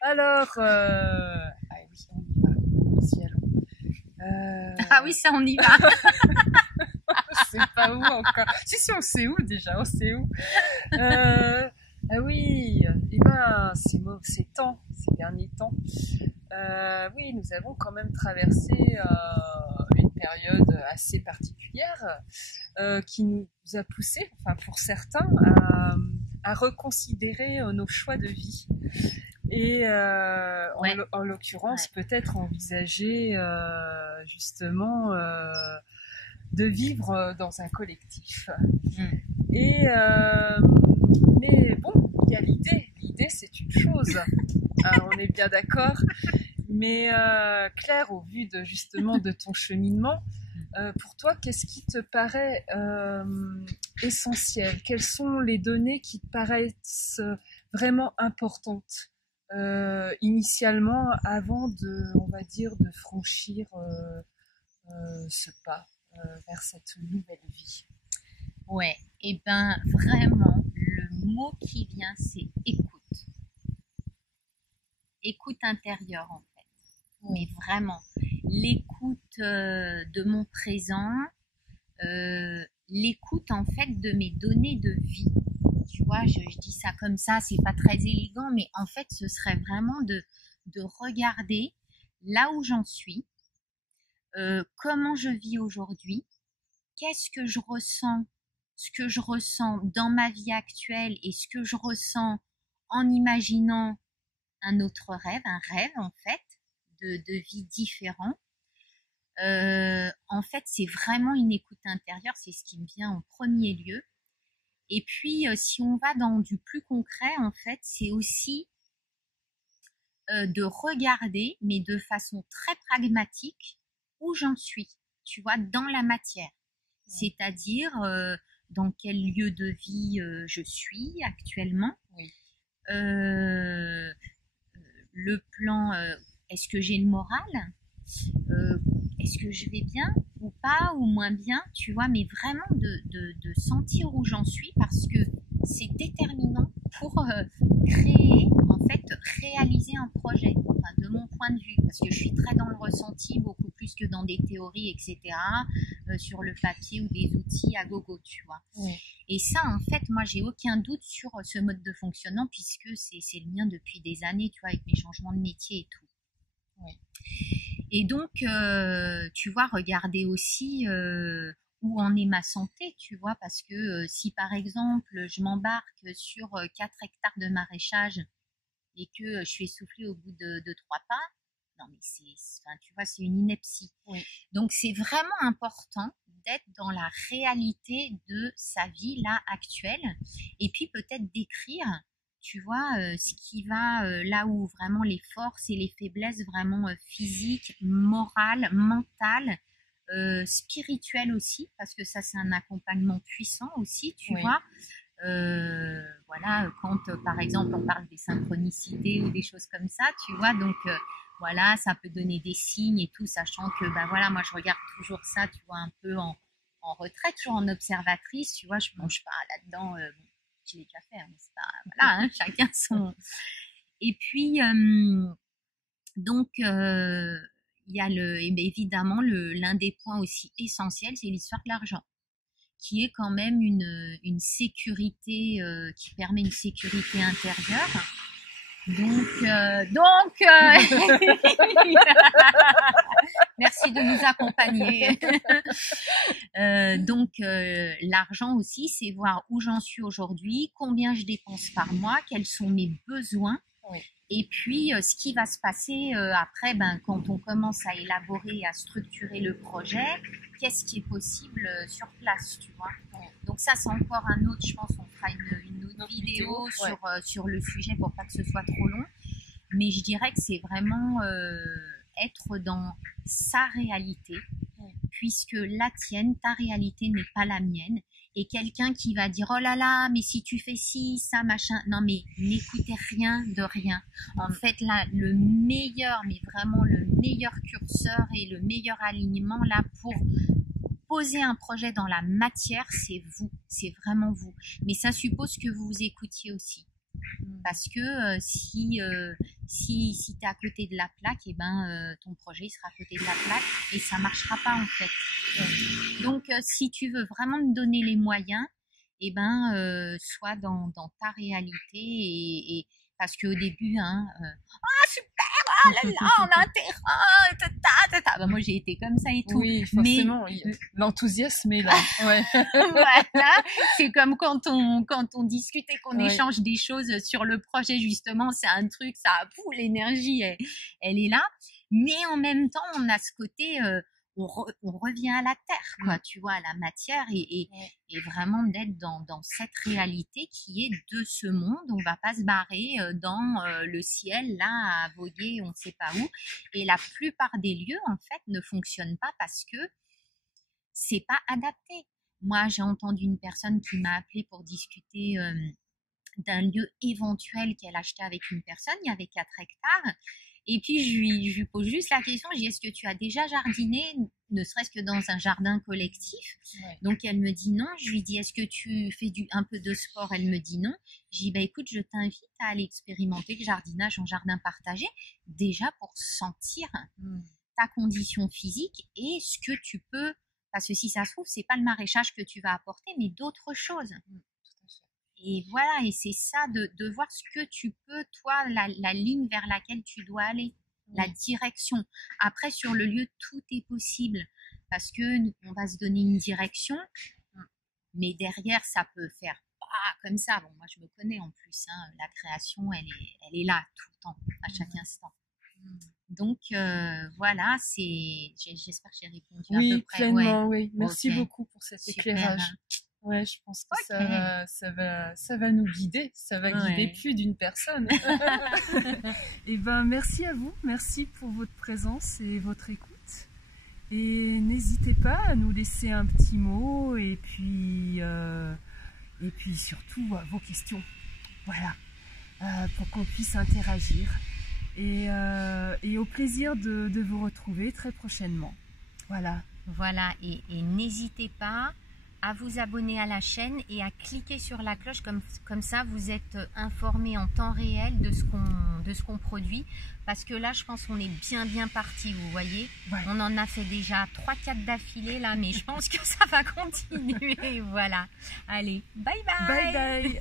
Alors, ah oui, on y va. Nous y allons. Ah oui, ça on y va. Je sais pas où encore. Si, on sait où déjà, on sait où. Ah oui, eh ben, ces temps, ces derniers temps. Oui, nous avons quand même traversé une période assez particulière qui nous a poussé, enfin pour certains, à reconsidérer nos choix de vie. Et Ouais, en l'occurrence, ouais. peut-être envisager justement de vivre dans un collectif. Mm. Et mais bon, il y a l'idée. L'idée, c'est une chose. On est bien d'accord. Mais Claire, au vu de justement de ton cheminement, pour toi, qu'est-ce qui te paraît essentiel? Quelles sont les données qui te paraissent vraiment importantes initialement avant de, on va dire, de franchir ce pas vers cette nouvelle vie? Ouais, et ben vraiment, le mot qui vient, c'est écoute. Écoute intérieure en fait. Mais vraiment, l'écoute de mon présent, l'écoute en fait de mes données de vie. Tu vois, je dis ça comme ça, c'est pas très élégant, mais en fait, ce serait vraiment de regarder là où j'en suis, comment je vis aujourd'hui, qu'est-ce que je ressens, ce que je ressens dans ma vie actuelle et ce que je ressens en imaginant un rêve en fait, de vie différent. En fait, c'est vraiment une écoute intérieure, c'est ce qui me vient en premier lieu. Et puis, si on va dans du plus concret, en fait, c'est aussi de regarder, mais de façon très pragmatique, où j'en suis, tu vois, dans la matière. C'est-à-dire dans quel lieu de vie je suis actuellement. Oui. Le plan, est-ce que j'ai le moral, euh, est-ce que je vais bien ou pas, ou moins bien, tu vois, mais vraiment de sentir où j'en suis parce que c'est déterminant pour créer, en fait, réaliser un projet, enfin, de mon point de vue, parce que je suis très dans le ressenti, beaucoup plus que dans des théories, etc., sur le papier ou des outils à gogo, tu vois. Oui. Et ça, en fait, moi, j'ai aucun doute sur ce mode de fonctionnement puisque c'est le mien depuis des années, tu vois, avec mes changements de métier et tout. Oui. Et donc, tu vois, regarder aussi où en est ma santé, tu vois, parce que si par exemple je m'embarque sur 4 hectares de maraîchage et que je suis essoufflée au bout de 3 pas, non mais enfin, tu vois, c'est une ineptie. Oui. Donc c'est vraiment important d'être dans la réalité de sa vie là actuelle et puis peut-être d'écrire, tu vois, ce qui va là où vraiment les forces et les faiblesses vraiment physiques, morales, mentales, spirituelles aussi, parce que ça c'est un accompagnement puissant aussi, tu Oui. vois. Voilà, quand par exemple on parle des synchronicités ou des choses comme ça, tu vois, donc voilà, ça peut donner des signes et tout, sachant que bah voilà, moi je regarde toujours ça, tu vois, un peu en retrait, toujours en observatrice, tu vois, je plonge pas là-dedans, bon, je l'ai déjà fait, hein, mais c'est pas, voilà, hein, chacun son. Et puis donc il y a évidemment l'un des points aussi essentiels, c'est l'histoire de l'argent qui est quand même une sécurité, qui permet une sécurité intérieure. Donc merci de nous accompagner. Donc l'argent aussi, c'est voir où j'en suis aujourd'hui, combien je dépense par mois, quels sont mes besoins. Oui. Et puis, ce qui va se passer après, ben, quand on commence à élaborer, à structurer le projet, qu'est-ce qui est possible sur place, tu vois. Donc ça, c'est encore un autre, je pense, on fera une autre vidéo sur le sujet pour pas que ce soit trop long. Mais je dirais que c'est vraiment être dans sa réalité, puisque la tienne, ta réalité n'est pas la mienne. Et quelqu'un qui va dire oh là là, mais si tu fais ci, ça, machin. Non, mais n'écoutez rien de rien. En fait, là, le meilleur, mais vraiment le meilleur curseur et le meilleur alignement là pour poser un projet dans la matière, c'est vous, c'est vraiment vous. Mais ça suppose que vous vous écoutiez aussi. Parce que si tu es à côté de la plaque, et ben, ton projet il sera à côté de la plaque et ça marchera pas en fait. Donc, si tu veux vraiment te donner les moyens, et ben, sois dans ta réalité et parce qu'au début, hein, super, ah là là, on a un terrain, Ben, moi j'ai été comme ça et tout. Oui, forcément, l'enthousiasme est là. Ouais. Voilà, c'est comme quand on discute et qu'on échange des choses sur le projet justement, c'est un truc, ça a l'énergie, elle est là. Mais en même temps, on a ce côté, on revient à la terre, quoi, tu vois, à la matière et vraiment d'être dans cette réalité qui est de ce monde. On va pas se barrer dans le ciel, là, à voguer, on ne sait pas où. Et la plupart des lieux, en fait, ne fonctionnent pas parce que c'est pas adapté. Moi, j'ai entendu une personne qui m'a appelé pour discuter d'un lieu éventuel qu'elle achetait avec une personne. Il y avait 4 hectares. Et puis, je lui pose juste la question, je dis, est-ce que tu as déjà jardiné, ne serait-ce que dans un jardin collectif? Donc, elle me dit non. Je lui dis, est-ce que tu fais un peu de sport? Elle me dit non. Je dis, bah, écoute, je t'invite à aller expérimenter le jardinage en jardin partagé, déjà pour sentir ta condition physique et ce que tu peux, parce que si ça se trouve, c'est pas le maraîchage que tu vas apporter, mais d'autres choses. Et voilà, et c'est ça, de voir ce que tu peux, toi, la ligne vers laquelle tu dois aller, la direction. Après, sur le lieu, tout est possible, parce que on va se donner une direction, mais derrière, ça peut faire comme ça. Bon, moi, je me connais en plus, hein, la création, elle est là tout le temps, à chaque instant. Donc, voilà, j'espère que j'ai répondu à peu près. Pleinement, oui. Merci beaucoup pour cet éclairage. Ouais, je pense que ça va nous guider, ça va guider plus d'une personne. Et ben, merci à vous, merci pour votre présence et votre écoute. Et n'hésitez pas à nous laisser un petit mot et puis surtout vos questions. Voilà, pour qu'on puisse interagir. Et au plaisir de vous retrouver très prochainement. Voilà. Voilà, et n'hésitez pas à vous abonner à la chaîne et à cliquer sur la cloche, comme ça vous êtes informé en temps réel de ce qu'on produit, parce que là je pense qu'on est bien parti, vous voyez. On en a fait déjà 3-4 d'affilée là, mais je pense que ça va continuer. Voilà, allez, bye bye.